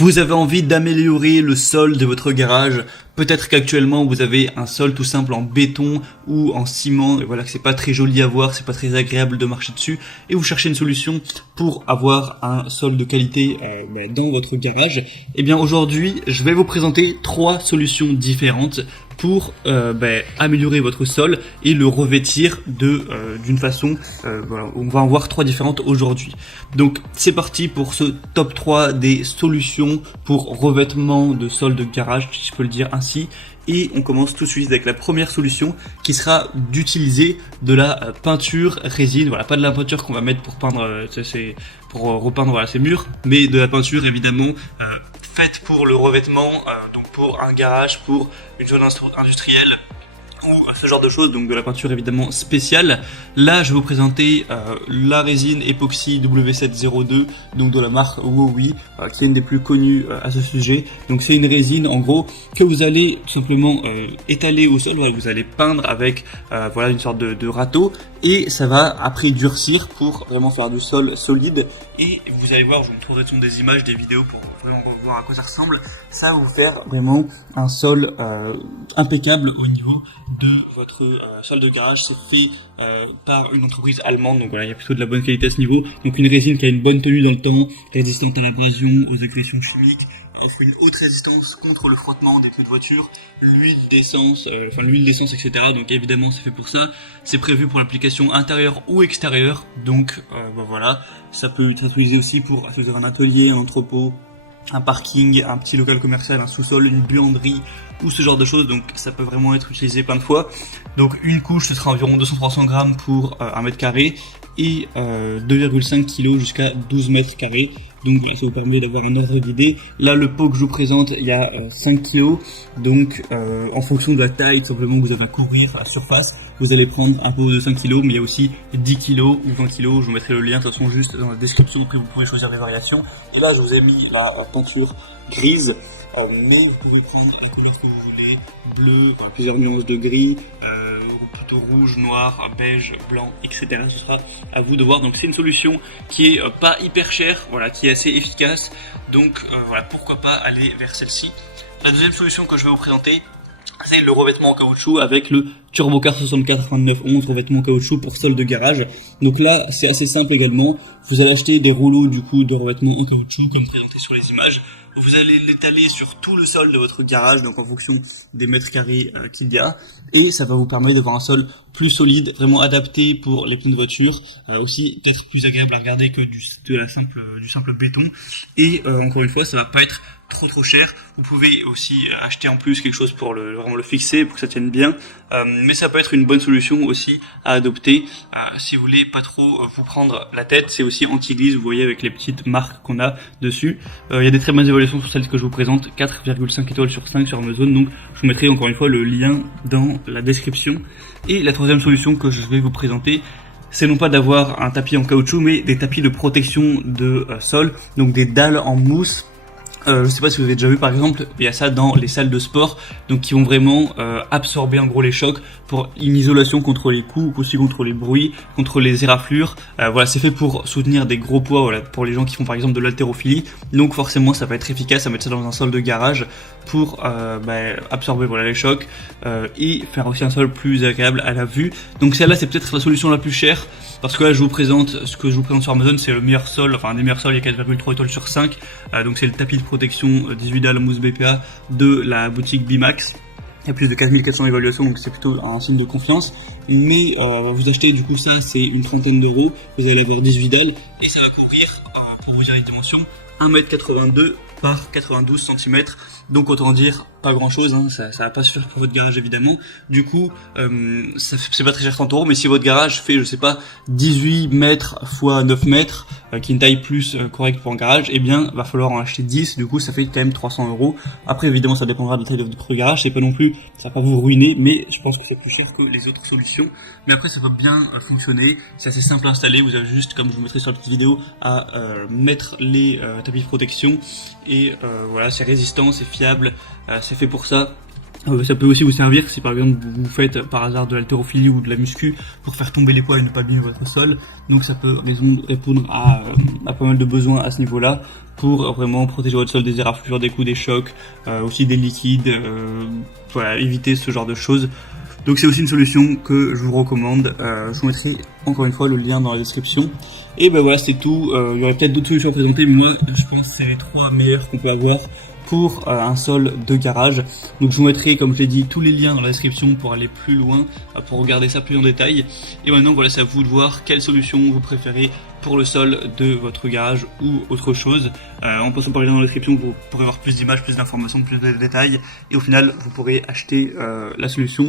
Vous avez envie d'améliorer le sol de votre garage. Peut-être qu'actuellement vous avez un sol tout simple en béton ou en ciment et voilà que c'est pas très joli à voir, c'est pas très agréable de marcher dessus et vous cherchez une solution pour avoir un sol de qualité dans votre garage. Et bien aujourd'hui, je vais vous présenter 3 solutions différentes pour améliorer votre sol et le revêtir d'une façon, on va en voir 3 différentes aujourd'hui. Donc c'est parti pour ce top 3 des solutions pour revêtement de sol de garage, si je peux le dire ainsi. Et on commence tout de suite avec la première solution qui sera d'utiliser de la peinture résine. Voilà, pas de la peinture qu'on va mettre pour peindre, pour repeindre ces murs, mais de la peinture évidemment faite pour le revêtement, donc pour un garage, pour une zone industrielle ou ce genre de choses, donc de la peinture évidemment spéciale. Là je vais vous présenter la résine époxy W702, donc de la marque Wowi, qui est une des plus connues à ce sujet. Donc c'est une résine en gros que vous allez tout simplement étaler au sol, voilà, vous allez peindre avec une sorte de râteau, et ça va après durcir pour vraiment faire du sol solide. Et vous allez voir, je vous montrerai des images, des vidéos pour vraiment voir à quoi ça ressemble. Ça va vous faire vraiment un sol impeccable au niveau de votre sol de garage. C'est fait par une entreprise allemande, donc voilà, il y a plutôt de la bonne qualité à ce niveau. Donc une résine qui a une bonne tenue dans le temps, résistante à l'abrasion, aux agressions chimiques, offre une haute résistance contre le frottement des pneus de voiture, l'huile d'essence, etc. Donc évidemment c'est fait pour ça. C'est prévu pour l'application intérieure ou extérieure. Donc voilà, ça peut être utilisé aussi pour faire un atelier, un entrepôt, un parking, un petit local commercial, un sous-sol, une buanderie ou ce genre de choses. Donc ça peut vraiment être utilisé plein de fois. Donc une couche ce sera environ 200-300 grammes pour 1 mètre carré et 2,5 kg jusqu'à 12 mètres carrés. Donc ça vous permet d'avoir un ordre d'idée. Là le pot que je vous présente, il y a 5 kg. Donc en fonction de la taille tout simplement que vous avez à couvrir à la surface, vous allez prendre un pot de 5 kg, mais il y a aussi 10 kg ou 20 kg. Je vous mettrai le lien de toute façon juste dans la description, puis vous pouvez choisir des variations. Et là je vous ai mis la peinture grise, mais vous pouvez prendre la couleur que vous voulez, bleu, plusieurs nuances de gris, plutôt rouge, noir, beige, blanc, etc. Ce sera à vous de voir. Donc c'est une solution qui est pas hyper chère, voilà, qui est assez efficace. Donc voilà, pourquoi pas aller vers celle-ci. La deuxième solution que je vais vous présenter, c'est le revêtement en caoutchouc avec le Turbocar 642911 revêtement caoutchouc pour sol de garage. Donc là c'est assez simple également. Vous allez acheter des rouleaux du coup de revêtement en caoutchouc comme présenté sur les images. Vous allez l'étaler sur tout le sol de votre garage, donc en fonction des mètres carrés qu'il y a, et ça va vous permettre d'avoir un sol plus solide, vraiment adapté pour les pneus de voiture, aussi peut-être plus agréable à regarder que du simple béton. Et encore une fois, ça va pas être trop cher. Vous pouvez aussi acheter en plus quelque chose pour vraiment le fixer pour que ça tienne bien, mais ça peut être une bonne solution aussi à adopter si vous voulez pas trop vous prendre la tête. C'est aussi anti-glisse, vous voyez, avec les petites marques qu'on a dessus. Il y a des très bonnes évaluations sur celle que je vous présente, 4,5 étoiles sur 5 sur Amazon, donc je vous mettrai encore une fois le lien dans la description. Et la troisième solution que je vais vous présenter, c'est non pas d'avoir un tapis en caoutchouc, mais des tapis de protection de sol, donc des dalles en mousse. Je sais pas si vous avez déjà vu, par exemple, il y a ça dans les salles de sport, donc qui vont vraiment absorber en gros les chocs pour une isolation contre les coups, aussi contre les bruits, contre les éraflures. Voilà, c'est fait pour soutenir des gros poids, voilà, pour les gens qui font par exemple de l'haltérophilie. Donc forcément, ça va être efficace à mettre ça dans un sol de garage pour absorber les chocs et faire aussi un sol plus agréable à la vue. Donc celle-là, c'est peut-être la solution la plus chère, parce que là, je vous présente ce que je vous présente sur Amazon, c'est le meilleur sol, enfin un des meilleurs sols, il y a 4,3 étoiles sur 5. Donc c'est le tapis de protection 18 dalles mousse BPA de la boutique Bimax. Il y a plus de 4400 évaluations, donc c'est plutôt un signe de confiance. Mais vous achetez du coup ça, c'est une trentaine d'euros. Vous allez avoir 18 dalles et ça va couvrir, pour vous dire les dimensions, 1m82 par 92 cm. Donc autant dire pas grand chose, hein, ça va pas suffire pour votre garage évidemment. Du coup c'est pas très cher 30 euros, mais si votre garage fait, je sais pas, 18 mètres x 9 mètres, qui est une taille plus correcte pour un garage, eh bien va falloir en acheter 10, du coup ça fait quand même 300 euros. Après évidemment ça dépendra de la taille de votre garage, c'est pas non plus, ça va pas vous ruiner, mais je pense que c'est plus cher que les autres solutions. Mais après ça va bien fonctionner, c'est assez simple à installer, vous avez juste, comme je vous mettrai sur la petite vidéo, à mettre les tapis de protection, et voilà, c'est résistant, c'est fiable, c'est fait pour ça. Ça peut aussi vous servir si par exemple vous faites par hasard de l'haltérophilie ou de la muscu pour faire tomber les poids et ne pas abîmer votre sol. Donc ça peut répondre à pas mal de besoins à ce niveau-là pour vraiment protéger votre sol des éraflures, des coups, des chocs, aussi des liquides, voilà, éviter ce genre de choses. Donc c'est aussi une solution que je vous recommande. Je vous mettrai encore une fois le lien dans la description. Et ben voilà, c'est tout. Il y aurait peut-être d'autres solutions à présenter, mais moi je pense que c'est les 3 meilleures qu'on peut avoir pour un sol de garage. Donc je vous mettrai, comme je l'ai dit, tous les liens dans la description pour aller plus loin, pour regarder ça plus en détail. Et maintenant voilà, c'est à vous de voir quelle solution vous préférez pour le sol de votre garage ou autre chose. En passant par les liens dans la description, vous pourrez voir plus d'images, plus d'informations, plus de détails, et au final vous pourrez acheter la solution